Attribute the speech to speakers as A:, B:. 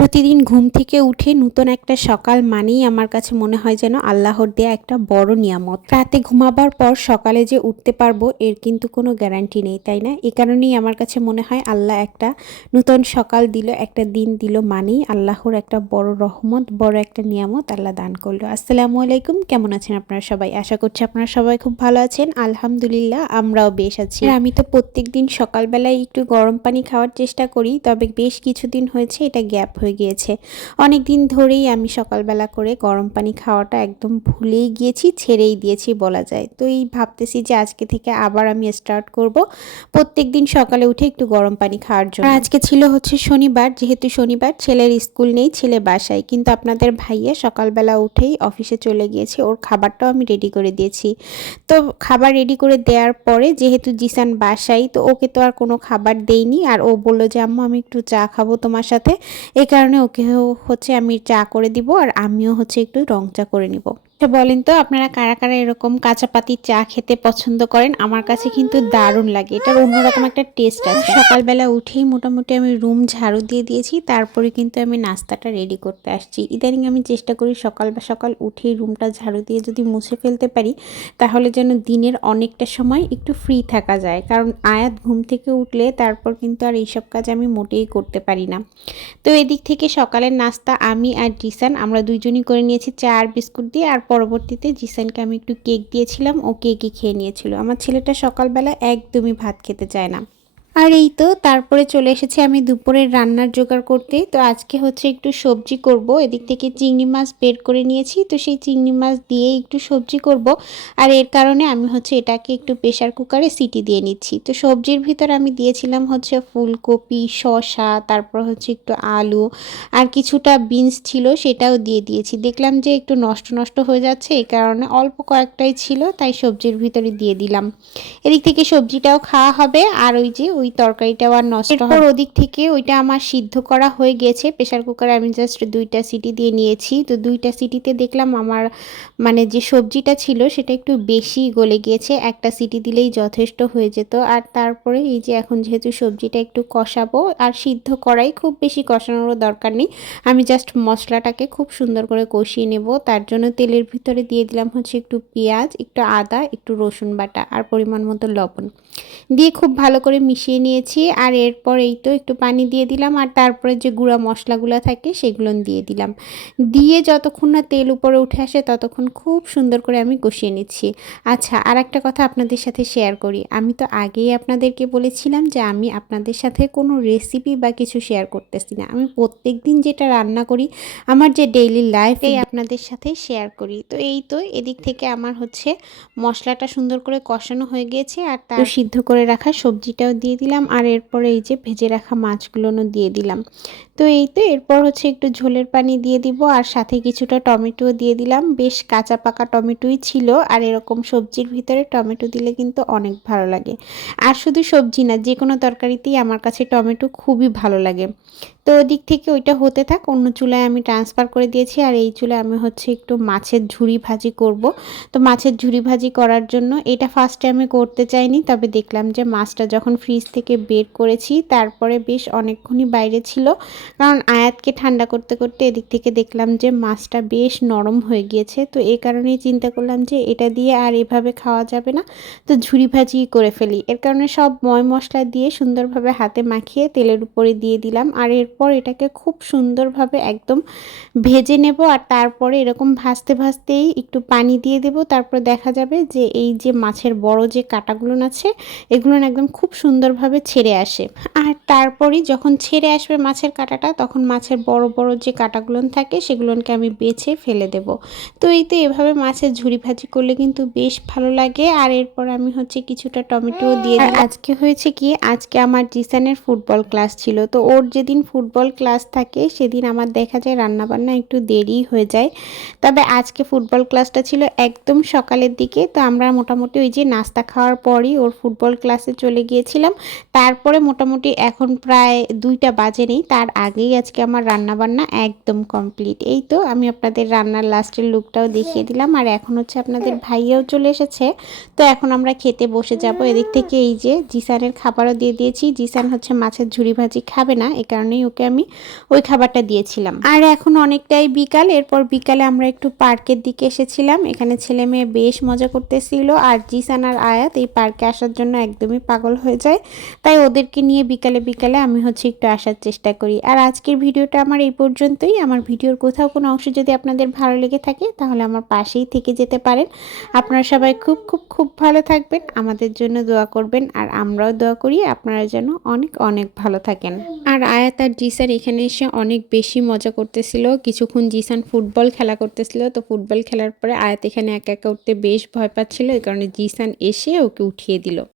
A: প্রতিদিন ঘুম থেকে উঠে নতুন একটা সকাল মানেই আমার কাছে মনে হয় যেন আল্লাহর দেয়া একটা বড় নিয়ামত। রাতে ঘুমাবার পর সকালে যে উঠতে পারব এর কিন্তু কোনো গ্যারান্টি নেই, তাই না? এই কারণেই আমার কাছে মনে হয় আল্লাহ একটা নতুন সকাল দিল, একটা দিন দিল মানেই আল্লাহর একটা বড় রহমত, বড় একটা নিয়ামত আল্লাহ দান করল। আসসালামু আলাইকুম, কেমন আছেন আপনারা সবাই? আশা করছি আপনারা সবাই খুব ভালো আছেন। আলহামদুলিল্লাহ, আমরাও বেশ আছি। আমি তো প্রত্যেক দিন সকালবেলায় একটু গরম পানি খাওয়ার চেষ্টা করি, তবে বেশ কিছুদিন হয়েছে, এটা গ্যাপ হয়ে গিয়েছে। অনেক দিন ধরেই আমি সকালবেলা করে গরম পানি খাওয়াটা একদম ভুলেই গিয়েছি, ছেড়েই দিয়েছি বলা যায়। তো এই ভাবতেছি যে আজকে থেকে আবার আমি স্টার্ট করব। প্রত্যেক দিন সকালে উঠে একটু গরম পানি খাওয়ার জন্য। আজকে ছিল হচ্ছে শনিবার, যেহেতু শনিবার ছেলের স্কুল নেই, ছেলে বাসায়। কিন্তু আপনাদের ভাইয়া সকালবেলা উঠেই অফিসে চলে গিয়েছে, ওর খাবারটাও আমি রেডি করে দিয়েছি। তো খাবার রেডি করে দেওয়ার পরে যেহেতু জিসান বাসায়, তো ওকে তো আর কোনো খাবার দেইনি। আর ও বলল যে, আম্মু, আমি একটু চা খাব তোমার সাথে। এই কারণে ওকে হচ্ছে আমি চা করে দিব আর আমিও হচ্ছে একটু রং চা করে নিব। আচ্ছা বলেন তো আপনারা কারা কারা এরকম কাঁচা পাতির চা খেতে পছন্দ করেন? আমার কাছে কিন্তু দারুণ লাগে। এটার অন্যরকম একটা টেস্ট আছে। সকালবেলা উঠেই মোটামুটি আমি রুম ঝাড়ু দিয়ে দিয়েছি তারপরে কিন্তু আমি নাস্তাটা রেডি করতে আসছি। ইদানিং আমি চেষ্টা করি সকাল বা সকাল উঠেই রুমটা ঝাড়ু দিয়ে যদি মুছে ফেলতে পারি তাহলে যেন দিনের অনেকটা সময় একটু ফ্রি থাকা যায়। কারণ আয়াত ঘুম থেকে উঠলে তারপর কিন্তু আর এইসব কাজ আমি মোটেই করতে পারি না। তো এদিক থেকে সকালের নাস্তা আমি আর জিসান আমরা দুইজনই করে নিয়েছি চা আর বিস্কুট দিয়ে। আর পরবর্তীতে জিসানকে আমি একটু কেক দিয়েছিলাম, ও কেকই খেয়ে নিয়েছিল। আমার ছেলেটা সকালবেলা একদমই ভাত খেতে চায় না। আর এই তো, তারপরে চলে এসেছি আমি দুপুরের রান্নার জোগাড় করতে। তো আজকে হচ্ছে একটু সবজি করব। এদিক থেকে চিংড়ি মাছ বের করে নিয়েছি। তো সেই চিংড়ি মাছ দিয়ে একটু সবজি করব। আর এর কারণে আমি হচ্ছে এটাকে একটু প্রেশার কুকারে সিটি দিয়ে নিচ্ছি। তো সবজির ভিতর আমি দিয়েছিলাম হচ্ছে ফুলকপি, শসা, তারপর হচ্ছে একটু আলু আর কিছুটা বিনস ছিল সেটাও দিয়ে দিয়েছি। দেখলাম যে একটু নষ্ট নষ্ট হয়ে যাচ্ছে এই কারণে অল্প কয়েকটাই ছিল, তাই সবজির ভিতরে দিয়ে দিলাম। এদিক থেকে সবজিটাও খাওয়া হবে। আর ওই যে ওই তরকারিটাও আর নষ্ট এরপর ওদিক থেকে ওইটা আমার সিদ্ধ করা হয়ে গেছে। প্রেশার কুকারে আমি জাস্ট দুইটা সিটি দিয়ে নিয়েছি। তো দুইটা সিটিতে দেখলাম আমার মানে যে সবজিটা ছিল সেটা একটু বেশি গলে গিয়েছে। একটা সিটি দিলেই যথেষ্ট হয়ে যেত। আর তারপরে এই যে এখন যেহেতু সবজিটা একটু কষাবো আর সিদ্ধ করাই খুব বেশি কষানোরও দরকার নেই। আমি জাস্ট মশলাটাকে খুব সুন্দর করে কষিয়ে নেব। তার জন্য তেলের ভিতরে দিয়ে দিলাম হচ্ছে একটু পেঁয়াজ একটু আদা একটু রসুন বাটা আর পরিমাণ মতো লবণ। দিয়ে খুব ভালো করে মিশিয়ে নিয়েছি আর এরপর এই তো একটু পানি দিয়ে দিলাম আর তারপরে যে গুঁড়া মশলাগুলো থাকে সেগুলো দিয়ে দিলাম। দিয়ে যতক্ষণ না তেল উপরে উঠে আসে ততক্ষণ খুব সুন্দর করে আমি কষিয়ে নিচ্ছি। আচ্ছা আর একটা কথা আপনাদের সাথে শেয়ার করি। আমি তো আগেই আপনাদেরকে বলেছিলাম যে আমি আপনাদের সাথে কোনো রেসিপি বা কিছু শেয়ার করতেছি না। আমি প্রত্যেক দিন যেটা রান্না করি, আমার যে ডেইলি লাইফ এই আপনাদের সাথে শেয়ার করি। তো এই তো এদিক থেকে আমার হচ্ছে মশলাটা সুন্দর করে কষানো হয়ে গিয়েছে আর তার সিদ্ধ করে রাখা সবজিটাও দিয়ে দিলাম আর এরপরে এই যে ভেজে রাখা মাছগুলোও দিয়ে দিলাম। তো এই তো এরপর হচ্ছে একটু ঝোলের পানি দিয়ে দিব আর সাথে কিছুটা টমেটো দিয়ে দিলাম। বেশ কাঁচা পাকা টমেটোই ছিল আর এরকম সবজির ভিতরে টমেটো দিলে কিন্তু অনেক ভালো লাগে। আর শুধু সবজি না, যে কোনো তরকারিতেই আমার কাছে টমেটো খুবই ভালো লাগে। তো ওদিক থেকে ওইটা হতে থাক, অন্য চুলায় আমি ট্রান্সফার করে দিয়েছি আর এই চুলায় আমি হচ্ছে একটু মাছের ঝুড়ি ভাজি করব। তো মাছের ঝুড়ি ভাজি করার জন্য এটা ফার্স্টে আমি করতে চাইনি, তবে দেখলাম যে মাছটা যখন ফ্রিজ থেকে বের করেছি। তারপরে বেশ অনেকক্ষণই বাইরে ছিল। কারণ আয়াতকে ঠান্ডা করতে করতে এদিক থেকে দেখলাম যে মাছটা বেশ নরম হয়ে গিয়েছে। তো এই কারণেই চিন্তা করলাম যে এটা দিয়ে আর এভাবে খাওয়া যাবে না। তো ঝুড়ি ভাজি করে ফেলি। এর কারণে সব ময় মশলা দিয়ে সুন্দরভাবে হাতে মাখিয়ে তেলের উপরে দিয়ে দিলাম। আর এরপর এটাকে খুব সুন্দরভাবে একদম ভেজে নেব। আর তারপরে এরকম ভাজতে ভাজতেই একটু পানি দিয়ে দেব। তারপর দেখা যাবে যে এই যে মাছের বড় যে কাটাগুলো আছে, এগুলো একদম খুব সুন্দরভাবে ছেড়ে আসে। আর তারপরই যখন ছেড়ে আসবে মাছের কাটাটা তখন মাছের বড় বড় যে কাটাগুলো থাকে সেগুলোকে আমি বেছে ফেলে দেব। তো এই তো এভাবে মাছের ঝুড়ি ভাজি করলে কিন্তু বেশ ভালো লাগে। আর এরপর আমি হচ্ছে কিছুটা টমেটো দিয়ে দিই আজকে হয়েছে কি আজকে আমার জিসানের ফুটবল ক্লাস ছিল। তো ওর যেদিন ফুটবল ক্লাস থাকে সেদিন আমার দেখা যায় রান্নাবান্না একটু দেরি হয়ে যায়। তবে আজকে ফুটবল ক্লাসটা ছিল একদম সকালের দিকে। তো আমরা মোটামুটি ওই যে নাস্তা খাওয়ার পরই ওর ফুটবল ক্লাসে চলে গিয়েছিলাম। তারপরে মোটামুটি এখন প্রায় দুইটা বাজে নেই, তার আগেই আজকে আমার রান্না বান্না একদম কমপ্লিট এই তো আমি আপনাদের রান্নার লাস্টের লুকটাও দেখিয়ে দিলাম, আর এখন হচ্ছে আপনাদের ভাইয়াও চলে এসেছে। তো এখন আমরা খেতে বসে যাব, এদিক থেকে এই যে জিসানের খাবারও দিয়ে দিয়েছি। জিসান হচ্ছে মাছের ঝুড়ি ভাজি খাবে না, এ কারণেই ওকে আমি ওই খাবারটা দিয়েছিলাম। আর এখন অনেকটাই বিকাল, এরপর বিকালে আমরা একটু পার্কের দিকে এসেছিলাম, এখানে ছেলে মেয়ে বেশ মজা করতেছিল, আর জিসান আর আয়াত এই পার্কে আসার জন্য একদমই পাগল হয়ে যায়। তাই ওদেরকে নিয়ে বিকালে বিকালে আমি হচ্ছে একটু আসার চেষ্টা করি। আর আজকের ভিডিওটা আমার এই পর্যন্তই। আমার ভিডিওর কোথাও কোনো অংশ যদি আপনাদের ভালো লেগে থাকে, তাহলে আমার পাশেই থেকে যেতে পারেন। আপনারা সবাই খুব খুব খুব ভালো থাকবেন, আমাদের জন্য দোয়া করবেন, আর আমরাও দোয়া করি আপনারা যেন অনেক অনেক ভালো থাকেন। আর আয়াত আর জিসান এখানে এসে অনেক বেশি মজা করতেছিল। কিছুক্ষণ জিসান ফুটবল খেলা করতেছিল, তো ফুটবল খেলার পরে আয়াত এখানে একা একা উঠতে বেশ ভয় পাচ্ছিল। এই কারণে জিসান এসে ওকে উঠিয়ে দিল।